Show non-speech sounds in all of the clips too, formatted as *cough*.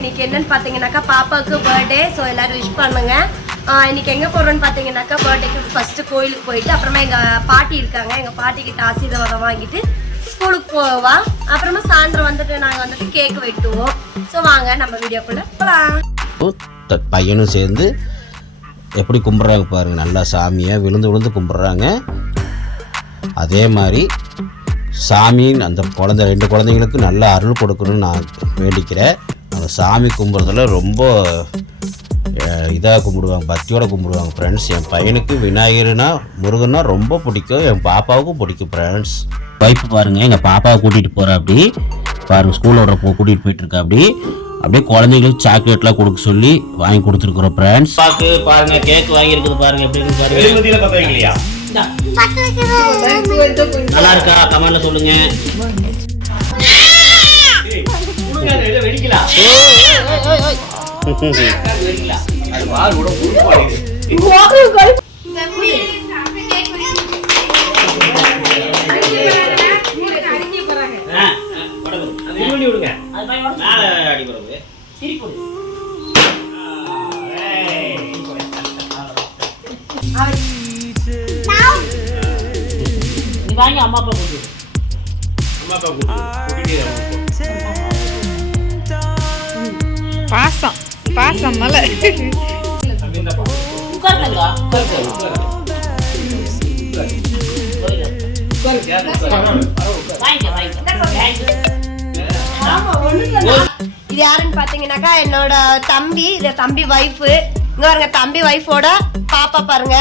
இன்னைக்கு என்னன்னு பார்த்தீங்கன்னாக்கா பாப்பாவுக்கு பர்த்டே ஸோ எல்லாரும் விஷ் பண்ணுங்க. இன்னைக்கு எங்கே போகிறோன்னு பார்த்தீங்கன்னாக்கா பர்த்டேக்கு ஃபஸ்ட்டு கோயிலுக்கு போயிட்டு அப்புறமா எங்கள் பாட்டி இருக்காங்க. எங்கள் பாட்டிக்கிட்ட ஆசீர்வாதம் வாங்கிட்டு ஸ்கூலுக்கு போவா. அப்புறமா சாயந்தரம் வந்துட்டு நாங்கள் வந்துட்டு கேக் வெட்டுவோம். ஸோ வாங்க நம்ம வீடியோக்குள்ளே போகலாம் பையனும் சேர்ந்து எப்படி கும்பிட்றாங்க பாருங்க. நல்லா சாமியை விழுந்து விழுந்து கும்பிட்றாங்க. அதே மாதிரி சாமியின் அந்த குழந்தை ரெண்டு குழந்தைங்களுக்கு நல்லா அருள் கொடுக்கணும்னு நான் வேண்டிக்கிறேன். சாமி கும்பிட்றதுல ரொம்ப இதாக கும்பிடுவாங்க பக்தியோட கும்பிடுவாங்க ஃப்ரெண்ட்ஸ் என் பையனுக்கு விநாயகர்னா முருகன்னா ரொம்ப பிடிக்கும். என் பாப்பாவுக்கும் பிடிக்கும் ஃப்ரெண்ட்ஸ் ஒய்ஃப் பாருங்கள் எங்கள் பாப்பாவை கூட்டிகிட்டு போகிற அப்படி. பாருங்கள் ஸ்கூலோட போ கூட்டிகிட்டு போயிட்டு இருக்கா அப்படி. அப்படியே குழந்தைங்களுக்கு சாக்லேட்லாம் கொடுக்க சொல்லி வாங்கி கொடுத்துருக்குறோம் ஃப்ரெண்ட்ஸ் பாக்கு பாருங்க கேக் வாங்கியிருக்குது பாருங்க எப்படி இருக்கு பாருங்க. வைக்கலையா நல்லா இருக்கா? கமெண்ட்ல சொல்லுங்க. வெடிக்கலாம் அது பால் கூட உருப்பாடு வாங்கி அம்மா அப்பா கொடுத்து அம்மா அப்பா கூட்டிட்டு பாசம் பாசம் மலை. இது யாருன்னு பார்த்தீங்கன்னாக்கா என்னோட தம்பி இது தம்பி ஒய்ஃபு இங்கே பாருங்க தம்பி ஒய்ஃபோட பாப்பா பாருங்க.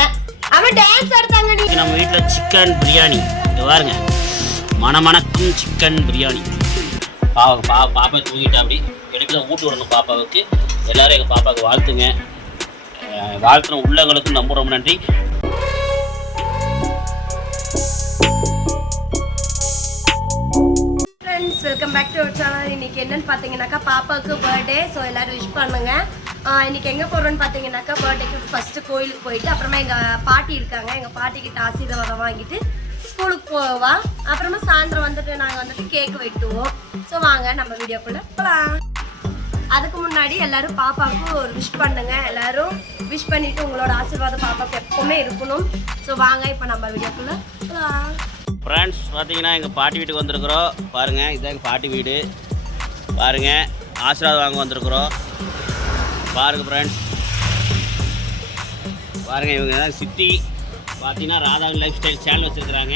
அவன் டான்ஸ் ஆடுத்தாங்க நீ. நம்ம வீட்டில் சிக்கன் பிரியாணி இது பாருங்க. மணமணக்கும் சிக்கன் பிரியாணி பாவா பா பாப்பா தூங்கிட்டா அப்படி. எனக்கு ஊட்டி விடணும் பாப்பாவுக்கு. எல்லாரும் எங்கள் பாப்பாவுக்கு வாழ்த்துங்க. வாழ்த்துன உள்ளவங்களுக்கும் ரொம்ப ரொம்ப நன்றி. Friends welcome back to our channel இன்னைக்கு என்னன்னு பார்த்தீங்கன்னாக்கா பாப்பாவுக்கு பர்த்டே ஸோ எல்லாரும் விஷ் பண்ணுங்க. இன்னைக்கு எங்கே போகிறோம்னு பார்த்தீங்கன்னாக்கா பர்த்டேக்கு ஃபஸ்ட்டு கோயிலுக்கு போயிட்டு அப்புறமா எங்கள் பாட்டி இருக்காங்க. எங்கள் பாட்டிக்கிட்ட ஆசீர்வாதம் வாங்கிட்டு ஸ்கூலுக்கு போவா. அப்புறமா சாயந்தரம் வந்துட்டு நாங்கள் வந்துட்டு கேக் வெட்டுவோம். ஸோ வாங்க நம்ம வீடியோக்குள்ளே போகலாம் அதுக்கு முன்னாடி எல்லாரும் பாப்பாவுக்கு ஒரு விஷ் பண்ணுங்க. எல்லாரும் விஷ் பண்ணிட்டு உங்களோட ஆசீர்வாதம் பாப்பாவுக்கு எப்பவுமே இருக்கணும். ஸோ வாங்க இப்போ நம்ம வீடியோக்குள்ள ஃப்ரெண்ட்ஸ் பார்த்தீங்கன்னா எங்கள் பாட்டி வீட்டுக்கு வந்திருக்கிறோம். பாருங்கள் இதுதான் எங்கள் பாட்டி வீடு. பாருங்கள் ஆசீர்வாதம் வாங்க வந்திருக்கிறோம். பாருங்கள் ஃப்ரெண்ட்ஸ் பாருங்கள் இவங்க தான் சிட்டி பார்த்தீங்கன்னா ராதாவின் லைஃப் ஸ்டைல் சேனல் வச்சுருக்குறாங்க.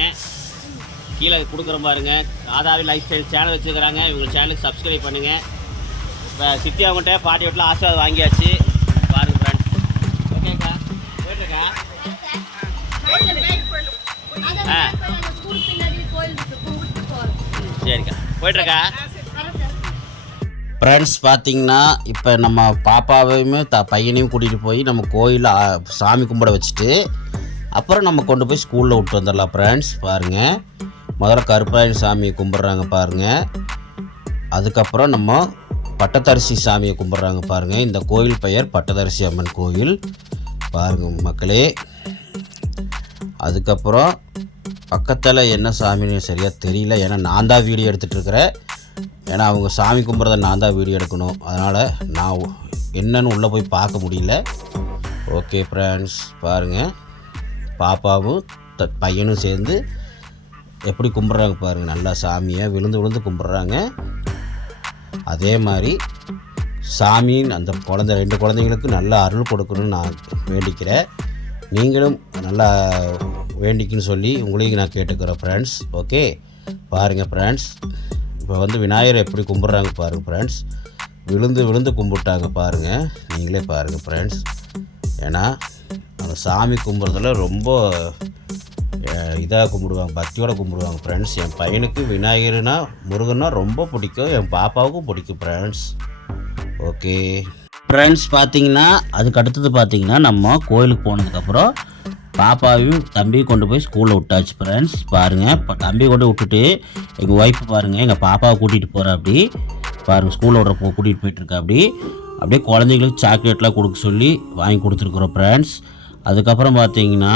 கீழே கொடுக்குறோம் பாருங்கள் ராதாவின் லைஃப் ஸ்டைல் சேனல் வச்சுருக்குறாங்க. இவங்க சேனலுக்கு சப்ஸ்கிரைப் பண்ணுங்கள் இப்போ சித்தி அவங்ககிட்ட பாட்டி வீட்டில் ஆசீர்வாதம் வாங்கியாச்சு. பாருங்கள் ஃப்ரெண்ட்ஸ் ஓகேக்கா போயிட்டுருக்கா? ஆ. சரிக்கா. போயிட்டுருக்கா? ஃப்ரெண்ட்ஸ் பார்த்தீங்கன்னா இப்போ நம்ம பாப்பாவையுமே த பையனையும் கூட்டிகிட்டு போய் நம்ம கோயிலில் சாமி கும்பிட வச்சுட்டு அப்புறம் நம்ம கொண்டு போய் ஸ்கூலில் விட்டு வந்துடலாம் ஃப்ரெண்ட்ஸ் பாருங்கள் முதல்ல கருப்பாயன் சாமியை கும்பிட்றாங்க பாருங்கள் அதுக்கப்புறம் நம்ம பட்டத்தரிசி சாமியை கும்பிட்றாங்க பாருங்கள் இந்த கோயில் பெயர் பட்டத்தரிசி அம்மன் கோயில். பாருங்கள் மக்களே. அதுக்கப்புறம் பக்கத்தில் என்ன சாமின்னு சரியாக தெரியல. ஏன்னா நான் தான் வீடியோ எடுத்துகிட்டு இருக்கிறேன். ஏன்னா அவங்க சாமி கும்பிட்றத நான் தான் வீடியோ எடுக்கணும். அதனால் நான் என்னன்னு உள்ளே போய் பார்க்க முடியல. ஓகே ஃப்ரெண்ட்ஸ் பாருங்கள் பாப்பாவும் த பையனும் சேர்ந்து எப்படி கும்பிட்றாங்க பாருங்கள் நல்லா சாமியை விழுந்து விழுந்து கும்பிட்றாங்க. அதே மாதிரி சாமியின் அந்த குழந்தை ரெண்டு குழந்தைங்களுக்கு நல்ல அருள் கொடுக்கணும்னு நான் வேண்டிக்கிறேன். நீங்களும் நல்லா வேண்டிக்குன்னு சொல்லி உங்களையும் நான் கேட்டுக்கிறேன் ஃப்ரெண்ட்ஸ் ஓகே பாருங்கள் ஃப்ரெண்ட்ஸ் இப்போ வந்து விநாயகர் எப்படி கும்பிட்றாங்க பாருங்கள் ஃப்ரெண்ட்ஸ் விழுந்து விழுந்து கும்பிட்டாங்க பாருங்கள் நீங்களே பாருங்கள் ஃப்ரெண்ட்ஸ் ஏன்னா அந்த சாமி கும்பிட்றதுல ரொம்ப இதாக கும்பிடுவாங்க பக்தியோட கும்பிடுவாங்க ஃப்ரெண்ட்ஸ் என் பையனுக்கு விநாயகர்னா முருகன்னா ரொம்ப பிடிக்கும். என் பாப்பாவுக்கும் பிடிக்கும் ஃப்ரெண்ட்ஸ் ஓகே ஃப்ரெண்ட்ஸ் பார்த்தீங்கன்னா அதுக்கு அடுத்தது பார்த்தீங்கன்னா நம்ம கோயிலுக்கு போனதுக்கப்புறம் பாப்பாவையும் தம்பியும் கொண்டு போய் ஸ்கூலில் விட்டாச்சு ஃப்ரெண்ட்ஸ் பாருங்கள் இப்போ தம்பி கொண்டு விட்டுட்டு எங்கள் ஒய்ஃப் பாருங்கள் எங்கள் பாப்பாவை கூட்டிகிட்டு போகிற அப்படி. பாருங்கள் ஸ்கூலில் விட்ற கூட்டிகிட்டு போயிட்டுருக்கா அப்படி. அப்படியே குழந்தைங்களுக்கு சாக்லேட்லாம் கொடுக்க சொல்லி வாங்கி கொடுத்துருக்குறோம் ஃப்ரெண்ட்ஸ் அதுக்கப்புறம் பார்த்தீங்கன்னா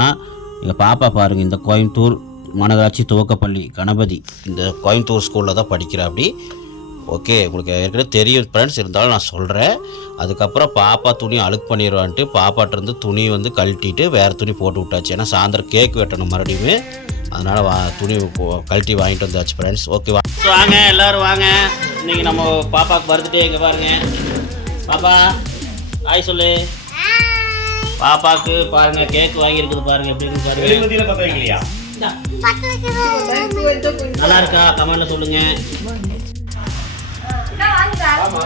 எங்கள் பாப்பா பாருங்கள் இந்த கோயம்புத்தூர் மாநகராட்சி துவக்கப்பள்ளி கணபதி. இந்த கோயம்புத்தூர் ஸ்கூலில் தான் படிக்கிறா அப்படி ஓகே உங்களுக்கு ஏற்கனவே தெரியும் ஃப்ரெண்ட்ஸ் இருந்தாலும் நான் சொல்கிறேன் அதுக்கப்புறம் பாப்பா துணி அழுக்கு பண்ணிடுவான்ட்டு பாப்பாட்டிருந்து துணி வந்து கழட்டிட்டு வேறு துணி போட்டு விட்டாச்சு. ஏன்னா சாயந்தரம் கேக் வெட்டணும் மறுபடியும். அதனால் வா துணி கழட்டி வாங்கிட்டு வந்தாச்சு ஃப்ரெண்ட்ஸ் ஓகே வா. வாங்க எல்லோரும் வாங்க. இன்றைக்கி நம்ம பாப்பாவுக்கு பர்த்டே இங்கே பாருங்க. பாப்பா ஹாய் சொல்லு. பாப்பாவுக்கு பாருங்க கேக் வாங்கியிருக்குது பாருங்க எப்படி இருக்கு பாருங்க. வைக்கலையா? நல்லா இருக்கா? கமெண்ட்ல சொல்லுங்க. அக்கா, வாங்கக்கா. ஆமா.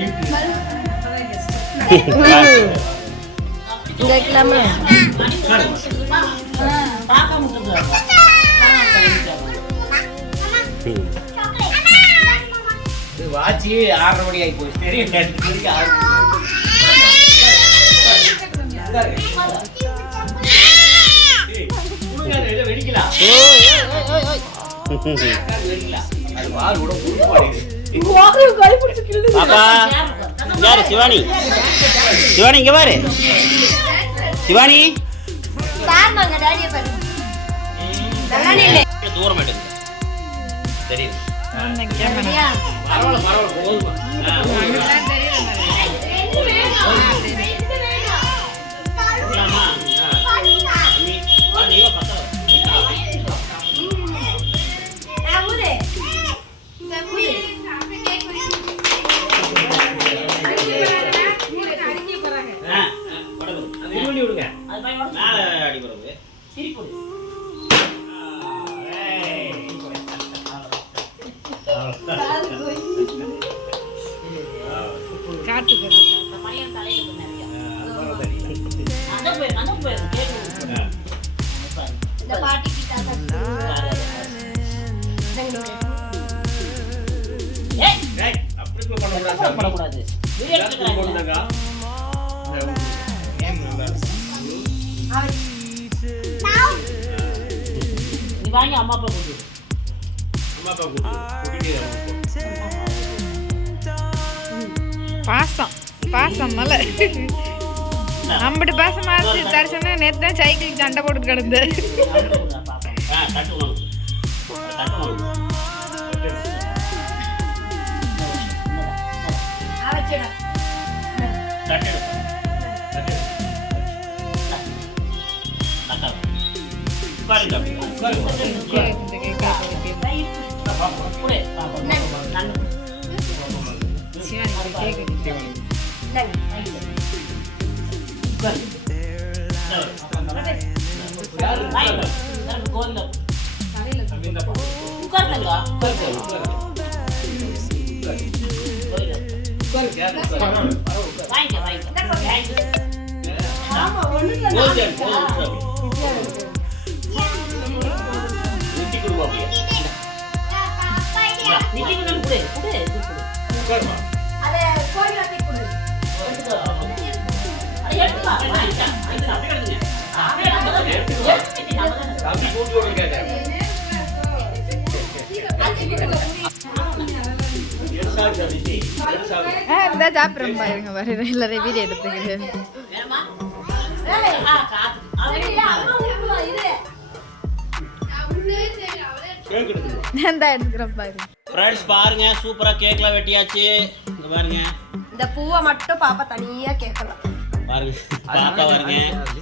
*laughs* மெல்லு? இது வாட்சி ஆறரை மணி ஆகி போச்சு தெரியும் ரெண்டு மணிக்கு ஆறு வெடிக்கலாம் அது வால் கூட பாப்பா யாரு சிவானி சிவானி இங்க பாரு சிவானி பாருமாங்க, டாடியை பாரு. நல்லா நில்லு. தூரம் எடுங்க தெரியுது சரியா? பரவாயில்ல பரவாயில்ல போதுமா பாசம் பாசம் மலை. அம்பிட்டு பாசமா இருந்து தரிசனா நேத்து தான் சைக்கிளுக்கு சண்டை போட்டு கிடந்து. ஆ அதை கோயில்ல போய் கொடு. தம்பி பாருங்க பாருங்க எல்லாரும் வீடியோ எடுத்துக்கிட்டு நான் தான் எடுத்துக்கிறேன் பாருங்க ஃப்ரெண்ட்ஸ் பாருங்க சூப்பரா கேக்லாம் வெட்டியாச்சு பாருங்க. இந்த பூவை மட்டும் பாப்பா தனியா கேட்கலாம். பாருங்க. பாப்பா பாருங்க.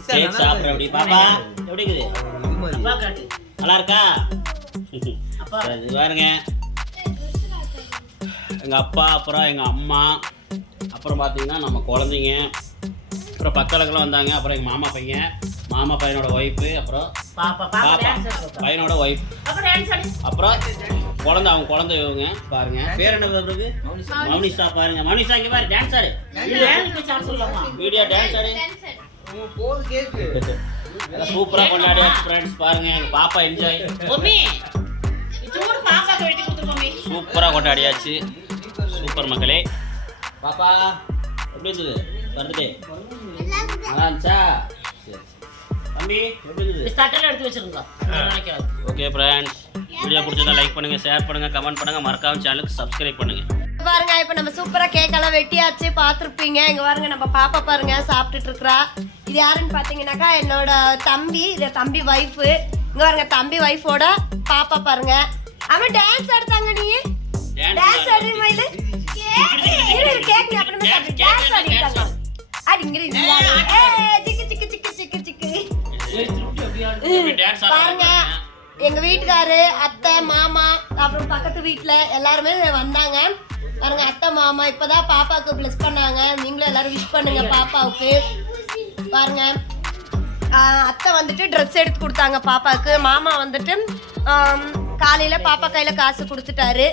கேக் சாப்பிட்ற அப்படி. பாப்பா எப்படி இருக்குது? நல்லா இருக்கா? இது பாருங்க. எங்க அப்பா அப்புறம் எங்க அம்மா அப்புறம் பார்த்தீங்கன்னா நம்ம குழந்தைங்க அப்புறம் பக்கத்துலக்கெல்லாம் வந்தாங்க அப்புறம் எங்கள் மாமா பையன். மாமா பையனோட ஒய்ஃபு அப்புறம் பாப்பா பையனோட ஒய்ஃப் அப்புறம் குழந்தை அவங்க குழந்தை இவங்க பாருங்க. பேர் என்ன பேருக்கு மௌனிஷா. பாருங்க. மௌனிஷா இங்க பாரு டான்ஸ் ஆடு. வீடியோ டான்ஸ் ஆடு எல்லாம் சூப்பரா கொண்டாடியாச்சு ஃப்ரெண்ட்ஸ் பாருங்க எங்க பாப்பா என்ஜாய் சூப்பரா கொண்டாடியாச்சு. சூப்பர் மக்களே. பாப்பா எப்படி இருந்தது? பர்த்டே நல்லா இருந்துச்சா? தட்டில் எடுத்து வச்சிருங்க நினைக்கிறேன் ஓகே ஃப்ரெண்ட்ஸ் வீடியோ பிடிச்சதா லைக் பண்ணுங்கள் ஷேர் பண்ணுங்கள் கமெண்ட் பண்ணுங்கள் மறக்காம சேனலுக்கு சப்ஸ்கிரைப் பண்ணுங்கள் பாருங்க இப்ப நம்ம சூப்பரா கேக் எல்லாம் வெட்டியாச்சு பார்த்துருப்பீங்க இங்க பாருங்க நம்ம பாப்பா பாருங்க சாப்பிட்டுட்டு இருக்கா இது யாருன்னு பாத்தீங்கன்னாக்கா என்னோட தம்பி இது தம்பி ஒய்ஃப் இங்க பாருங்க தம்பி ஒய்ஃபோட பாப்பா பாருங்க அவன் டான்ஸ் ஆடுதாங்க நீ டான்ஸ் ஆடுமா இது இரு இரு கேக் நீ அப்புறமே டான்ஸ் ஆடிட்டாங்க அடிங்கிற பாருங்க. எங்க வீட்டுக்காரு அத்தை மாமா அப்புறம் பக்கத்து வீட்டுல எல்லாருமே வந்தாங்க. பாருங்க அத்தை மாமா இப்பதான் பாப்பாவுக்கு பிளஸ் பண்ணாங்க. நீங்களும் எல்லாரும் விஷ் பண்ணுங்க பாப்பாவுக்கு. பாருங்க. அத்தை வந்துட்டு ட்ரெஸ் எடுத்து கொடுத்தாங்க பாப்பாவுக்கு. மாமா வந்துட்டு காலையில் காலையில பாப்பா கையில காசு கொடுத்துட்டாரு.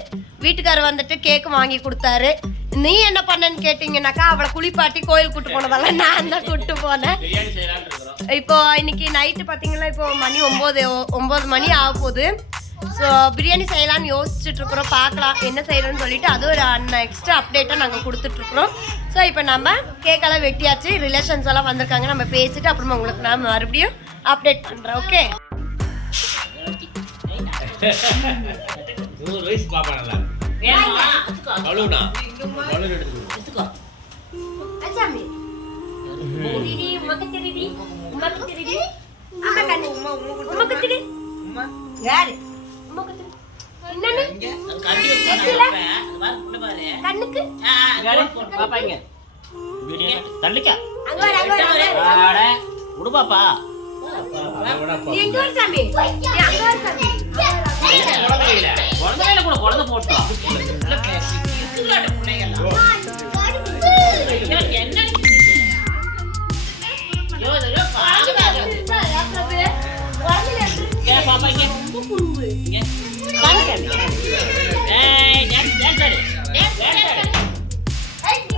வீட்டுக்காரர் வந்துட்டு கேக் வாங்கி கொடுத்தாரு. நீ என்ன பண்ணன்னு கேட்டீங்கன்னாக்கா அவளை குளிப்பாட்டி கோயில் கூட்டு போனதெல்லாம் நான் தான் கூட்டு போனேன். இப்போ இன்னைக்கு நைட்டு பார்த்தீங்கன்னா இப்போ மணி ஒம்பது ஒம்பது மணி ஆக போகுது. ஸோ பிரியாணி செய்யலாம்னு யோசிச்சுட்டு இருக்கிறோம். பார்க்கலாம் என்ன செய்யறோம்னு சொல்லிட்டு அது ஒரு நெக்ஸ்ட் அப்டேட்டை நாங்கள் கொடுத்துட்ருக்குறோம் ஸோ இப்போ நம்ம கேக்கெல்லாம் வெட்டியாச்சு. ரிலேஷன்ஸ் எல்லாம் வந்திருக்காங்க. நம்ம பேசிட்டு அப்புறமா உங்களுக்கு நான் மறுபடியும் அப்டேட் பண்ணுறேன் ஓகே நூறு வயசு எடுத்துக்கோ. உமக்கு திருடி உமக்கு யாரு? உமக்கு கண்ணுக்கு? தள்ளிக்கா. விடு பாப்பா. குழந்தையில கூட குழந்தை போட்டோம் என்ன பையன் ரொம்ப புழுவு ஏய், ஆடு. ஆடு. ஏ, ஆட்டு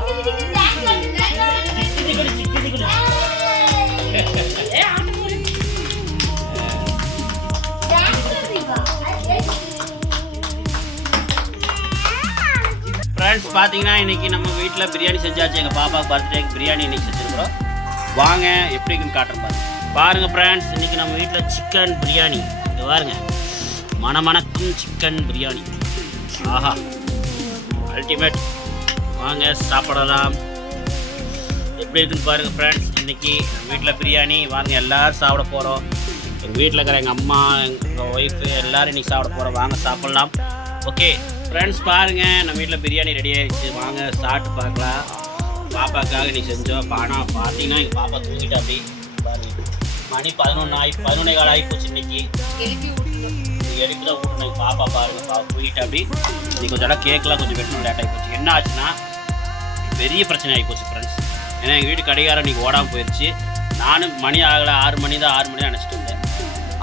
ஃப்ரெண்ட்ஸ் பார்த்தீங்கன்னா இன்னைக்கு நம்ம வீட்டில் பிரியாணி செஞ்சாச்சு. எங்கள் பாப்பாவுக்கு பர்த்டேக்கு பிரியாணி இன்னைக்கு செஞ்சுருக்குறோம். வாங்க எப்படி இருக்குன்னு காட்டுறேன் பாருங்க. பாருங்கள் ஃப்ரெண்ட்ஸ் இன்னைக்கு நம்ம வீட்டில் சிக்கன் பிரியாணி. பாருங்க. மணமணக்கும் சிக்கன் பிரியாணி ஆஹா. அல்டிமேட் வாங்க சாப்பிடலாம். எப்படி இருக்குன்னு பாருங்க ஃப்ரெண்ட்ஸ் இன்னைக்கு வீட்டில் பிரியாணி வாங்க எல்லாரும் சாப்பிட போகிறோம் எங்கள் வீட்டில் இருக்கிற எங்கள் அம்மா எங்கள் ஒய்ஃபு எல்லாரும் இன்னைக்கு சாப்பிட போகிறோம் வாங்க சாப்பிட்லாம். ஓகே ஃப்ரெண்ட்ஸ் பாருங்கள் நம்ம வீட்டில் பிரியாணி ரெடி ஆகிடுச்சு வாங்க சாப்பிட்டு பார்க்கலாம். பாப்பாக்காக நீ செஞ்சோம். பானா பார்த்தீங்கன்னா எங்கள் பாப்பா தூங்கிட்டு அப்படி பாருங்கள் மணி பதினொன்று ஆகி பதினொன்னே கால் ஆகி போச்சு இன்னைக்கு எழுப்பி தான் விட்டுணும் பாப்பா பாருங்க பா போயிட்டு அப்படி. இன்னைக்கு கொஞ்சம் இடம் கேக்கெலாம் கொஞ்சம் வெட்டணும் லேட் ஆகி போச்சு என்ன ஆச்சுன்னா பெரிய பிரச்சனை ஆகி போச்சு ஃப்ரெண்ட்ஸ் ஏன்னா எங்கள் வீட்டு கடிகாரம் இன்னைக்கு ஓடாமல் போயிடுச்சு நானும் மணி ஆகலை ஆறு மணி தான் ஆறு மணி தான் நினச்சிட்டு இருந்தேன்.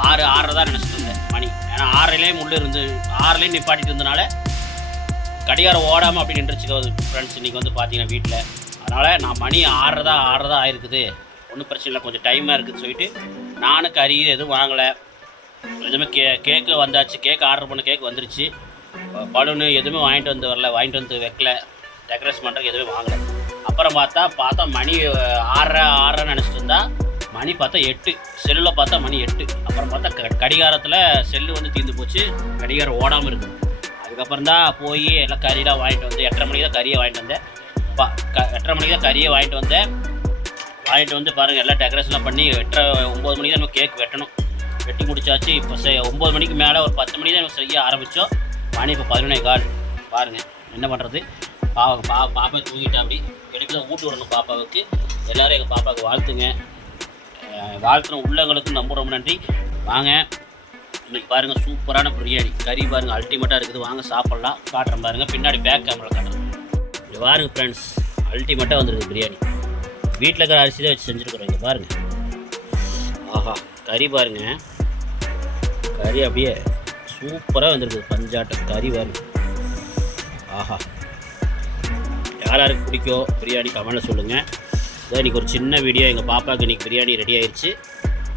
ஆறு ஆறரை தான் நினச்சிட்டு இருந்தேன் மணி. ஏன்னா ஆறரைலே முள்ளு இருந்து ஆறுலேயே நிப்பாட்டிட்டு இருந்தனால கடிகாரம் ஓடாமல் அப்படி நின்றுச்சு ஃப்ரெண்ட்ஸ் இன்றைக்கி வந்து பார்த்தீங்கன்னா வீட்டில் அதனால் நான் மணி ஆறரை தான் ஆறரை தான் ஆயிருக்குது. ஒன்றும் பிரச்சனை இல்லை கொஞ்சம் டைமாக இருக்குதுன்னு சொல்லிட்டு நானும் கறி எதுவும் வாங்கலை. எதுவுமே கே கேக்கு வந்தாச்சு கேக் ஆர்டர் பண்ண கேக் வந்துருச்சு. பலூனு எதுவுமே வாங்கிட்டு வந்து வரல வாங்கிட்டு வந்து வைக்கல. டெக்கரேஷன் பண்ணுறதுக்கு எதுவுமே வாங்கலை. அப்புறம் பார்த்தா பார்த்தா மணி அஹ், ஆறரை ஆறரை நினச்சிட்டு இருந்தா மணி பார்த்தா எட்டு. செல்லில் பார்த்தா மணி எட்டு. அப்புறம் பார்த்தா க கடிகாரத்தில் செல்லு வந்து தீர்ந்து போச்சு கடிகாரம் ஓடாமல் இருக்கு. அதுக்கப்புறம் தான் போய் எல்லாம் கறியெலாம் வாங்கிட்டு வந்து எட்டரை மணிக்கு தான் கறியை வாங்கிட்டு வந்தேன். பா க எட்டரை மணிக்கு தான் கறியை வாங்கிட்டு வந்தேன். வாங்கிட்டு வந்து பாருங்கள் எல்லாம் டெக்கரேஷன்லாம் பண்ணி எட்டரை ஒம்பது மணிக்கு தான் நம்ம கேக் வெட்டணும். வெட்டி முடிச்சாச்சு இப்போ செ ஒம்பது மணிக்கு மேலே ஒரு பத்து மணிக்கு தான் செய்ய ஆரம்பித்தோம் மணி இப்போ பதினொன்னே கால். பாருங்கள் என்ன பண்ணுறது பாவா பா பாப்பா தூங்கிட்டா அப்படி. எனக்கு தான் ஊட்டு வரணும் பாப்பாவுக்கு. எல்லோரும் எங்கள் பாப்பாவுக்கு வாழ்த்துங்க. வாழ்த்துன உள்ளங்களுக்கும் ரொம்ப ரொம்ப நன்றி. வாங்க இன்னைக்கு பாருங்கள் சூப்பரான பிரியாணி. கறி பாருங்கள் அல்டிமேட்டாக இருக்குது. வாங்க சாப்பிட்லாம். காட்டுறேன் பாருங்கள் பின்னாடி பேக் கேமரா காட்டுறேன். இது ஃப்ரெண்ட்ஸ் அல்டிமேட்டாக வந்துருக்கு பிரியாணி. வீட்டில் இருக்கிற அரிசி தான் வச்சு செஞ்சுருக்குறோம் இங்கே பாருங்கள் ஆஹா கறி பாருங்க. கறி அப்படியே சூப்பராக வந்திருக்கு பஞ்சாட்டம் கறி பாருங்க. ஆஹா. யார் யாருக்கு பிடிக்கோ பிரியாணி கமெண்ட்டில் சொல்லுங்கள் இதான் இன்றைக்கி ஒரு சின்ன வீடியோ எங்கள் பாப்பாவுக்கு இன்றைக்கி பிரியாணி ரெடி ஆயிடுச்சு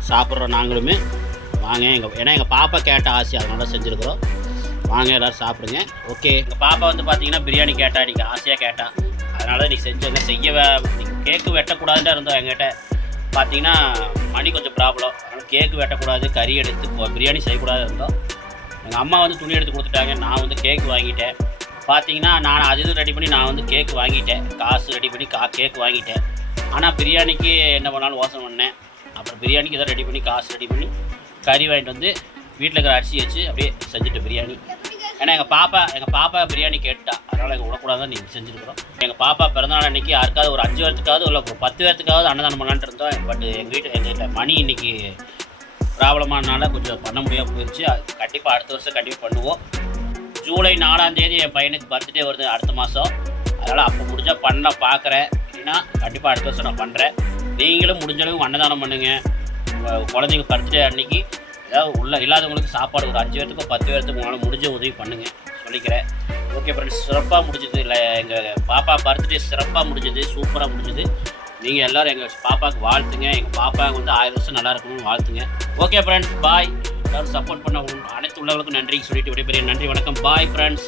சாப்பிட்றோம் நாங்களுமே. வாங்க எங்கள் ஏன்னா எங்கள் பாப்பா கேட்ட ஆசை அதனால செஞ்சுருக்குறோம். வாங்க எல்லோரும் சாப்பிடுங்க. ஓகே எங்கள் பாப்பா வந்து பார்த்தீங்கன்னா பிரியாணி கேட்டா இன்றைக்கி ஆசையாக கேட்டா. அதனால் இன்றைக்கி செஞ்சோங்க செய்ய கேக்கு வெட்டக்கூடாதுன்னு இருந்தோம் எங்கிட்ட பார்த்தீங்கன்னா மணி கொஞ்சம் ப்ராப்ளம் அதனால் கேக்கு வெட்டக்கூடாது கறி எடுத்து பிரியாணி செய்யக்கூடாது இருந்தோம். எங்கள் அம்மா வந்து துணி எடுத்து கொடுத்துட்டாங்க. நான் வந்து கேக் வாங்கிட்டேன். பார்த்தீங்கன்னா நான் அது இது ரெடி பண்ணி நான் வந்து கேக் வாங்கிட்டேன். காசு ரெடி பண்ணி கா கேக் வாங்கிட்டேன். ஆனால் பிரியாணிக்கு என்ன பண்ணாலும் யோசனை பண்ணேன். அப்புறம் பிரியாணிக்கு எதாவது ரெடி பண்ணி காசு ரெடி பண்ணி கறி வாங்கிட்டு வந்து வீட்டில் இருக்கிற அரிசி வச்சு அப்படியே செஞ்சுட்டு பிரியாணி. ஏன்னா எங்கள் பாப்பா எங்கள் பாப்பா பிரியாணி கேட்டுட்டா. அதனால் எங்கள் விடக்கூடாதுன்னு நீங்கள் செஞ்சுருக்குறோம். எங்கள் பாப்பா பிறந்தநாள் அன்றைக்கி யாருக்காவது ஒரு அஞ்சு பேர்த்துக்காவது இல்லை ஒரு பத்து பேர்த்துக்காவது அன்னதானம் பண்ணலான்ட்டு இருந்தோம். பட் எங்கள் வீட்டு எங்கள் வீட்டில் மணி இன்னைக்கு ப்ராப்ளமானால கொஞ்சம் பண்ண முடியாமல் போயிடுச்சு கண்டிப்பாக அடுத்த வருஷம் கண்டிப்பாக பண்ணுவோம். ஜூலை நாலாம் தேதி என் பையனுக்கு பர்த்டே வருது அடுத்த மாதம் அதனால் அப்போ முடிஞ்சால் பண்ண பார்க்குறேன் இல்லைன்னா கண்டிப்பாக அடுத்த வருஷம் நான் பண்ணுறேன் நீங்களும் முடிஞ்சளவுக்கு அன்னதானம் பண்ணுங்கள் குழந்தைங்க பர்த்டே அன்னைக்கு ஏதாவது உள்ள இல்லாதவங்களுக்கு சாப்பாடு ஒரு அஞ்சு பேர்த்துக்கோ பத்து பேர்த்துக்கு உங்களால் முடிஞ்ச உதவி பண்ணுங்கள் சொல்லிக்கிறேன். ஓகே ஃப்ரெண்ட்ஸ் சிறப்பாக முடிஞ்சது. இல்லை எங்கள் பாப்பா பர்த்டே சிறப்பாக முடிஞ்சது சூப்பராக முடிஞ்சது. நீங்கள் எல்லோரும் எங்கள் பாப்பாவுக்கு வாழ்த்துங்க. எங்கள் பாப்பாவுக்கு வந்து ஆயிரம் வருஷம் நல்லா இருக்கணும்னு வாழ்த்துங்க. ஓகே ஃப்ரெண்ட்ஸ் பாய் எல்லோரும் சப்போர்ட் பண்ண அனைத்து உள்ளவர்களுக்கும் நன்றி சொல்லிட்டு விடைபெரிய நன்றி வணக்கம். Bye friends